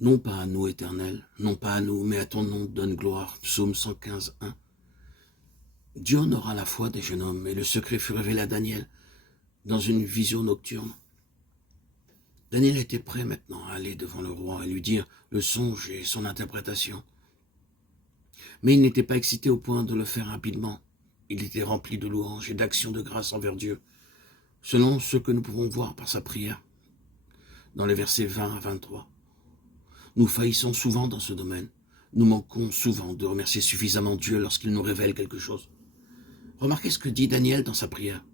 Non pas à nous, Éternel, non pas à nous, mais à ton nom donne gloire. Psaume 115, 1. Dieu honora la foi des jeunes hommes, et le secret fut révélé à Daniel dans une vision nocturne. Daniel était prêt maintenant à aller devant le roi et lui dire le songe et son interprétation. Mais il n'était pas excité au point de le faire rapidement. Il était rempli de louanges et d'actions de grâce envers Dieu, selon ce que nous pouvons voir par sa prière, dans les versets 20 à 23. Nous faillissons souvent dans ce domaine. Nous manquons souvent de remercier suffisamment Dieu lorsqu'il nous révèle quelque chose. Remarquez ce que dit Daniel dans sa prière.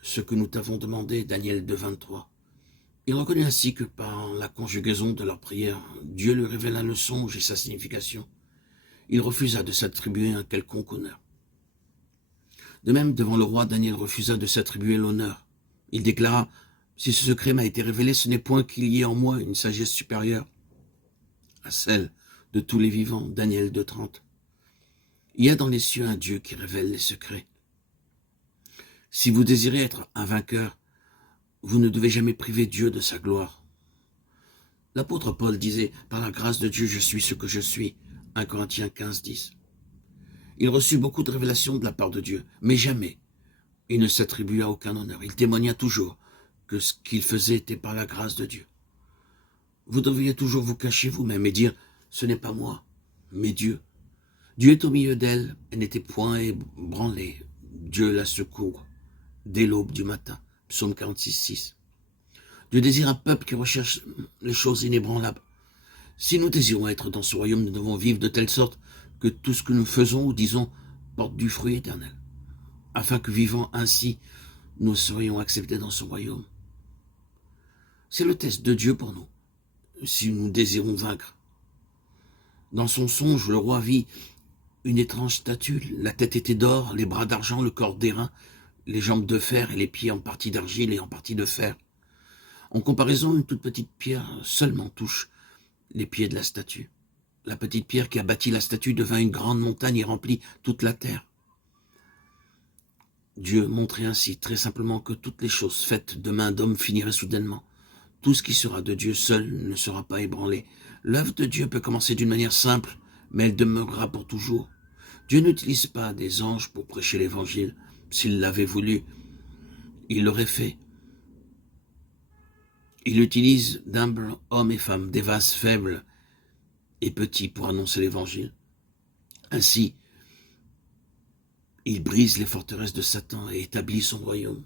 Ce que nous t'avons demandé, Daniel 2, 23. Il reconnaît ainsi que par la conjugaison de leur prière, Dieu lui révéla le songe et sa signification. Il refusa de s'attribuer un quelconque honneur. De même, devant le roi, Daniel refusa de s'attribuer l'honneur. Il déclara, « Si ce secret m'a été révélé, ce n'est point qu'il y ait en moi une sagesse supérieure à celle de tous les vivants. » Daniel 2, 30. Il y a dans les cieux un Dieu qui révèle les secrets. Si vous désirez être un vainqueur, vous ne devez jamais priver Dieu de sa gloire. L'apôtre Paul disait, « Par la grâce de Dieu, je suis ce que je suis. » 1 Corinthiens 15, 10. Il reçut beaucoup de révélations de la part de Dieu, mais jamais il ne s'attribua aucun honneur. Il témoigna toujours que ce qu'il faisait était par la grâce de Dieu. Vous devriez toujours vous cacher vous-même et dire, « Ce n'est pas moi, mais Dieu. » Dieu est au milieu d'elle, elle n'était point ébranlée. Dieu la secourt dès l'aube du matin. Psaume 46, 6. Dieu désire un peuple qui recherche les choses inébranlables. Si nous désirons être dans ce royaume, nous devons vivre de telle sorte que tout ce que nous faisons ou disons porte du fruit éternel, afin que vivant ainsi, nous serions acceptés dans son royaume. C'est le test de Dieu pour nous, si nous désirons vaincre. Dans son songe, le roi vit une étrange statue. La tête était d'or, les bras d'argent, le corps d'airain, les jambes de fer et les pieds en partie d'argile et en partie de fer. En comparaison, une toute petite pierre seulement touche les pieds de la statue. La petite pierre qui a bâti la statue devint une grande montagne et remplit toute la terre. Dieu montrait ainsi très simplement que toutes les choses faites de main d'homme finiraient soudainement. Tout ce qui sera de Dieu seul ne sera pas ébranlé. L'œuvre de Dieu peut commencer d'une manière simple, mais elle demeurera pour toujours. Dieu n'utilise pas des anges pour prêcher l'évangile. S'il l'avait voulu, il l'aurait fait. Il utilise d'humbles hommes et femmes, des vases faibles et petits pour annoncer l'évangile. Ainsi, il brise les forteresses de Satan et établit son royaume.